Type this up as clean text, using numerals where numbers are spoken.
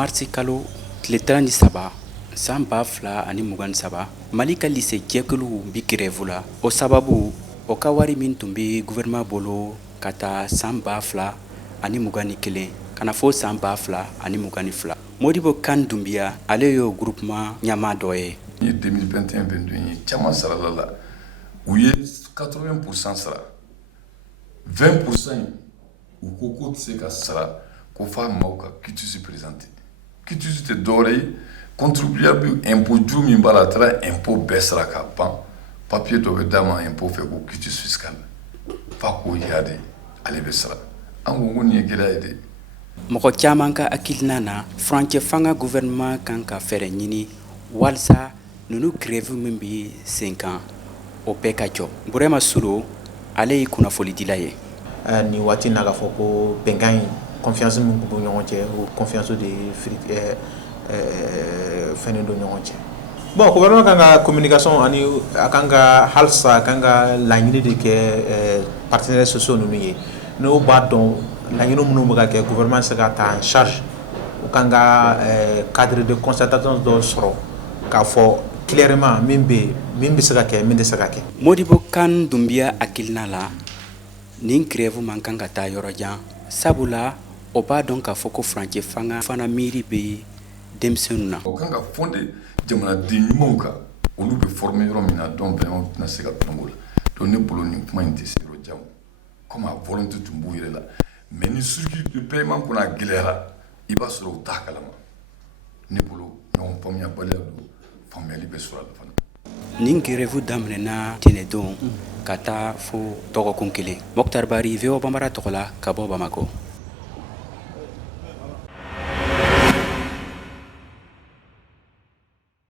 marisi kalo tile 13 san 2023 Mali ka lycée jɛkuluw bi grève la o sababu o ka wari min tun bɛ gouvernement bolo ka taa san 2021 kana fo san 2022 Modibo Kane Doumbia ale y'o groupement ɲɛmaa dɔ ye. 2021-22 ye caman sarala la u ye 80% sara 20% in u ko k'o tɛ se ka sara ko f'a maaw ka quitus présenté quitus tɛ dɔwɛrɛ ye contribuable impôt ju min b'a la a taara impôt bɛɛ sara ka ban papier dɔ bɛ d'a ma impôt fɛ ko quitus fiscal f'a k'o yira de ale bɛ sara an ko nin ye gɛlɛya ye de. Mɔgɔ caman ka hakilina na furancɛ fanga gouvernement kan ka fɛɛrɛ ɲini walasa nunu grève min bi sen kan o bɛɛ ka jɔ. Burema Solo ale ye kunnafolidila ye. Ni waati na ka fɔ ko bɛnkan in confiance min b'u ɲɔgɔn cɛ o confiance de fɛnnen do ɲɔgɔn cɛ. Bon gouvernement kan ka communication ani a kan ka halisa a kan ka laɲini de kɛ partenaires sociaux ninnu ye n'o b'a dɔn laɲini minnu bɛ ka kɛ gouvernement se ka ta en charge u kan ka cadre de concertation dɔ sɔrɔ k'a fɔ clairement min bɛ se ka kɛ min tɛ se ka kɛ. Modibo Kane Doumbia hakilina la nin grève man kan ka taa yɔrɔ jan sabula o b'a dɔn k'a fɔ ko furancɛ fanga fana miiri bɛ denmisɛnninw na. O kan ka fonder jamanaden ɲumanw kan olu bɛ former yɔrɔ min na donc vraiment tɛna se ka tungo la donc ne bolo nin kuma in tɛ se yɔrɔ jan comme a volonté tun b'u yɛrɛ la mais ni circuit de paiement kɔni a gɛlɛyara i b'a sɔrɔ u t'a kalama ne bolo ɲɔgɔn faamuyabaliya don faamuyali bɛ sɔrɔ a la fana. Nin grève daminɛna tɛnɛndon ka taa fo dɔgɔkun kelen. Mokhtar Bari, VOA Bambara tɔgɔ la ka bɔ Bamako.